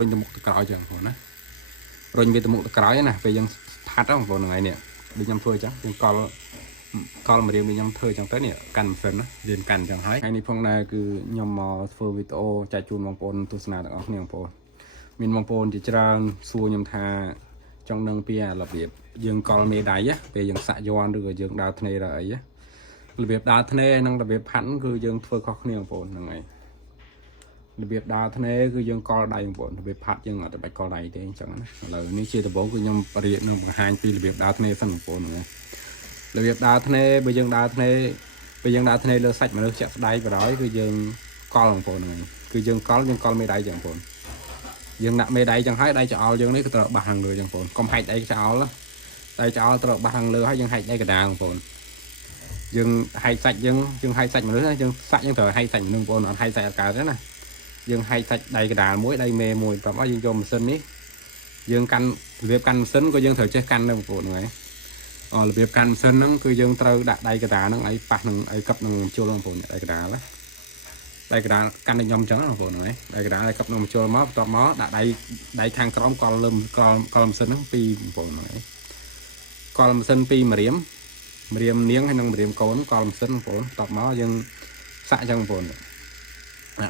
រុញទៅមុខទៅក្រោយចឹងបងណារុញវាទៅមុខទៅក្រោយណាពេលយើងផាត់ហ្នឹងបងថ្ងៃនេះដូចខ្ញុំធ្វើចឹងយើងកលមករៀនដូចខ្ញុំធ្វើចឹងទៅនេះកាន់ម៉ាស៊ីនណារៀនកាន់ចឹងហើយថ្ងៃនេះផងដែរគឺខ្ញុំមកធ្វើវីដេអូចែកជូនបងប្អូនទស្សនាទាំងអស់គ្នាបងប្អូនមានបងប្អូនជាច្រើនសួរខ្ញុំថាចង់ដឹងពីរបៀបយើងកលមេដៃពេលយើងសាក់យ័ន្តឬក៏យើងដើរធ្នេរអីរបៀបដើរធ្នេរនិងរបៀបផាត់គឺយើងធ្វើខុសគ្នាបងប្អូនហ្នឹងហើយរបៀបដើរធ្នេរគឺយើងកលដៃបងប្អូនរបៀបផាត់យើងអត់បាច់កលដៃទេអញ្ចឹងណាឥឡូវនេះជាដំបូងគឺខ្ញុំរៀននឹងបង្ហាញពីរបៀបដើរធ្នេរសិនបងប្អូនហ្នឹងរបៀបដើរធ្នេរបើយើងដើរធ្នេរលើសាច់មនុស្សជាក់ស្ដែងបណ្ដោយគឺយើងកលបងប្អូនហ្នឹងគឺយើងកលមេដៃចឹងបងប្អូនយើងដាក់មេដៃចឹងហើយដៃចោលយើងនេះក៏ត្រូវបាសខាងលើចឹងបងប្អូនកុំហែកដៃចោលត្រូវបាសខាងលើហើយយើងហែកដៃកណ្ដាលបងប្អូនយើងហែកសាច់យើងហែកសាច់មនុស្សណាយើងសាច់យើងត្រូវហែកសាច់មនុស្សបងប្អូនអត់ហែកសាច់អត់កើតទេណាយើងហែកសាច់ដៃកណ្ដាលមួយដៃមេមួយបន្ទាប់មកយើងយកម៉ាស៊ីននេះយើងកាន់របៀបកាន់ម៉ាស៊ីនក៏យើងត្រូវចេះកាន់ដែរបងប្អូនហ្នឹងហើយរបៀបកាន់ម៉ាស៊ីនហ្នឹងគឺយើងត្រូវដាក់ដៃកណ្ដាលហ្នឹងឲ្យប៉ះនឹងឲ្យកឹបនឹងជុលបងប្អូនដៃកណ្ដាលកាន់ដូចខ្ញុំអញ្ចឹងបងប្អូនហ្នឹងដៃកណ្ដាលឲ្យកឹបនឹងជុលមកបន្ទាប់មកដាក់ដៃខាងក្រោមកលលើកលម៉ាស៊ីនហ្នឹងពីរបងប្អូនហ្នឹងហើយកលម៉ាស៊ីនពីរម្រាមនាងហើយនិងម្រាមកូនកលម៉ាស៊ីនបងប្អូនបន្ទាប់មកយើងសាក់អញ្ចឹងបងប្អូន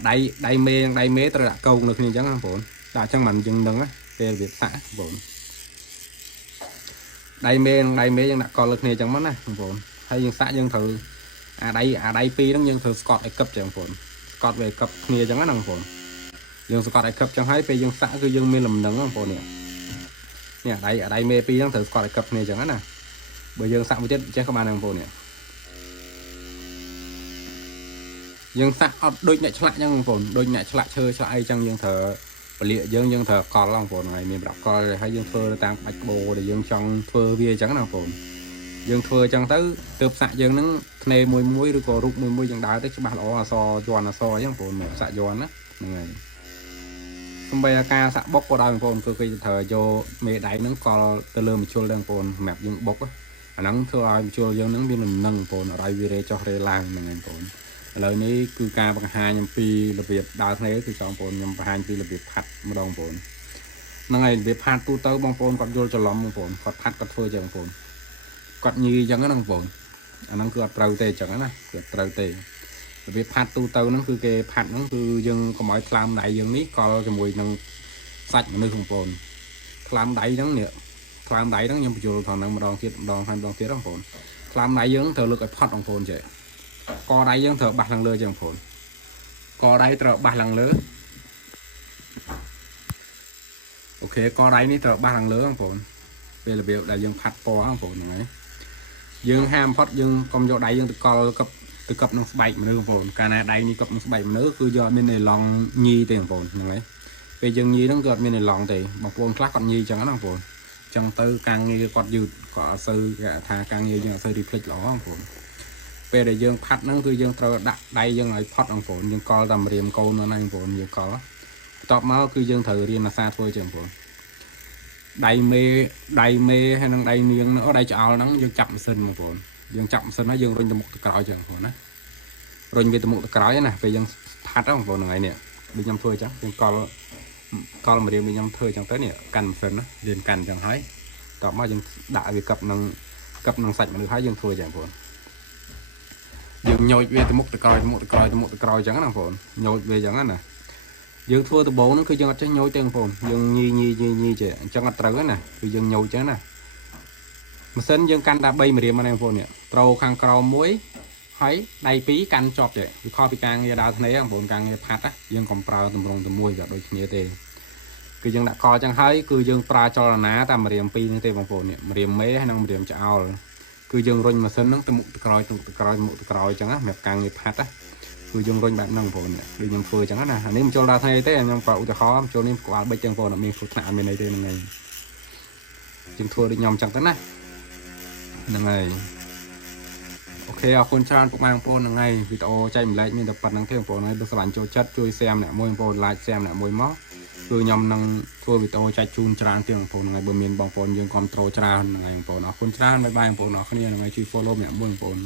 ដៃមេត្រូវដាក់កោងនៅគ្នាអញ្ចឹងបងប្អូនដាក់អញ្ចឹងមិនយើងនឹងពេលរបៀបសាក់បងប្អូនដៃមេយើងដាក់កលលើគ្នាអញ្ចឹងមកណាបងប្អូនហើយយើងសាក់យើងត្រូវអាដៃពីរហ្នឹងយើងត្រូវស្កត់ឲ្យកឹបចឹងបងប្អូនស្កត់វាឲ្យកឹបគ្នាអញ្ចឹងណាបងប្អូនយើងស្កត់ឲ្យកឹបចឹងហើយពេលយើងសាក់គឺយើងមានលំនឹងបងប្អូននេះដៃមេពីរហ្នឹងត្រូវស្កត់ឲ្យកឹបគ្នាអញ្ចឹងណាបើយើងសាក់មួយទៀតចេះក៏បានដែរបងប្អូននេះយើងសាក់អត់ដូចអ្នកឆ្លាក់ចឹងបងប្អូនដូចអ្នកឆ្លាក់ឈើឆ្លាក់អីចឹងយើងត្រូវពលាកយើងត្រូវកលបងប្អូនហើយមានប្រដាប់កលហើយយើងធ្វើតាមបាច់ក្បូរដែលយើងចង់ធ្វើវាអញ្ចឹងណាបងប្អូនយើងធ្វើអញ្ចឹងទៅទើបសាក់យើងហ្នឹងធ្នេមួយឬក៏រូបមួយយើងដើរទៅច្បាស់ល្អអសយន់អសអញ្ចឹងបងប្អូនសាក់យន់ណាហ្នឹងហើយសំបីអាការសាក់បុកក៏ដោយបងប្អូនគឺគេត្រូវយកមេដៃហ្នឹងកលទៅលើមជុលដែរបងប្អូនសម្រាប់យើងបុកអាហ្នឹងធ្វើឲ្យមជុលយើងហ្នឹងមានលំនឹងបងប្អូនអត់ឲ្យវារេចុះរេឡើងហ្នឹងហើយបងប្អូនឥឡូវនេះគឺការបង្ហាញអំពីរបៀបដើរធ្នេរគឺចង់បងប្អូនខ្ញុំបង្ហាញពីរបៀបផាត់ម្ដងបងប្អូនហ្នឹងហើយរបៀបផាត់ទូទៅបងប្អូនគាត់យល់ច្រឡំបងប្អូនគាត់ផាត់គាត់ធ្វើចឹងបងប្អូនគាត់ញីចឹងណាបងប្អូនអាហ្នឹងគឺអត់ត្រូវទេចឹងណាគឺអត់ត្រូវទេរបៀបផាត់ទូទៅហ្នឹងគឺគេផាត់ហ្នឹងគឺយើងកុំឲ្យថ្លើមដៃយើងនេះកលជាមួយនឹងសាច់មនុស្សបងប្អូនថ្លើមដៃហ្នឹងខ្ញុំបញ្យល់ផងហ្នឹងម្ដងទៀតបងប្អូនថ្លើមដៃយើងត្រូវលើកឲ្យផុតបងប្អូនចេះកដៃយើងត្រូវបាសឡើងលើចឹងបងប្អូនកដៃត្រូវបាសឡើងលើអូខេកដៃនេះត្រូវបាសឡើងលើបងប្អូនពេលរបៀបដែលយើងផាត់ពណ៌បងប្អូនហ្នឹងហើយយើងហាមផុតយើងកុំយកដៃយើងទៅកលទៅកឹបនឹងស្បែកមនុស្សបងប្អូនកាលណាដៃនេះកឹបនឹងស្បែកមនុស្សគឺយកមានអេឡង់ញីទេបងប្អូនហ្នឹងហើយពេលយើងញីហ្នឹងគឺអត់មានអេឡង់ទេបងប្អូនខ្លះគាត់ញីចឹងណាបងប្អូនចឹងទៅការងារគាត់យឺតក៏អត់សូវគេថាការងារយើងអត់សូវរីផ្លេចល្អបងប្អូនពេលដែលយើងផាត់ហ្នឹងគឺយើងត្រូវដាក់ដៃយើងឲ្យផុតបងប្អូនយើងកលតាមរៀមកូនហ្នឹងបងប្អូនយើងកលបន្ទាប់មកគឺយើងត្រូវរៀនភាសាធ្វើចឹងបងប្អូនដៃមេហើយនឹងដៃនាងដៃច្អល់ហ្នឹងយើងចាប់ម៉ាស៊ីនបងប្អូនយើងចាប់ម៉ាស៊ីនហើយយើងរុញទៅមុខទៅក្រោយចឹងបងប្អូនណារុញវាទៅមុខទៅក្រោយណាពេលយើងផាត់បងប្អូនថ្ងៃនេះដូចខ្ញុំធ្វើចឹងយើងកលមករៀនដូចខ្ញុំធ្វើចឹងទៅនេះកាន់ម៉ាស៊ីនណារៀនកាន់ចឹងហើយបន្ទាប់មកយើងដាក់វាកឹបនឹងសាច់មនុស្សហើយយើងធ្វើចឹងបងប្អូនយើងញោចវាទៅមុខទៅក្រោយចឹងណាបងប្អូនញោចវាចឹងណាយើងធ្វើដំបូងហ្នឹងគឺយើងអត់ចេះញោចទេបងប្អូនយើងញីចេះអញ្ចឹងអត់ត្រូវណាគឺយើងញោចចឹងណាម៉ាស៊ីនយើងកាន់តែ3ម្រាមហ្នឹងបងប្អូននេះត្រូខាងក្រោមមួយហើយដៃពីរកាន់ជាប់ចេះវាខុសពីការងារដើរធ្នេរបងប្អូនការងារផាត់យើងកុំប្រើទម្រង់តែមួយក៏ដូចគ្នាទេគឺយើងដាក់កចឹងហើយគឺយើងប្រើចលនាតាមម្រាមពីរហ្នឹងទេបងប្អូននេះម្រាមមេហើយនិងម្រាមច្អល់គឺយើងរុញម៉ាស៊ីនហ្នឹងទៅមុខទៅក្រោយចឹងណាសម្រាប់ការងារផាត់គឺយើងរុញបែបហ្នឹងបងប្អូនដូចខ្ញុំធ្វើចឹងណាអានេះមិនចូលដល់ថ្ងៃទេខ្ញុំប្រើឧទាហរណ៍ចូលនេះក្បាលបិចចឹងបងប្អូនអត់មានគ្រោះថ្នាក់អត់មានអីទេហ្នឹងហើយខ្ញុំធ្វើដូចខ្ញុំចឹងទៅណាហ្នឹងហើយអូខេអរគុណច្រើនពុកម៉ែបងប្អូនហ្នឹងហើយវីដេអូចែកម្លែកមានតែប៉ុណ្្នឹងទេបងប្អូនហើយបើស្រឡាញ់ចូលចិត្តជួយ share ម្នាក់មួយបងប្អូន like share ម្នាក់មួយមកគឺខ្ញុំនឹងធ្វើវីដេអូចែកជូនច្រើនទៀតបងប្អូនហើយបើមានបងប្អូនយើងគ្រប់ត្រូលច្រើនហ្នឹងហើយបងប្អូនអរគុណច្រើនបាយបាយបងប្អូនអរគ្នាហ្នឹងហើយជួយ follow ម្នាក់មួយបងប្អូន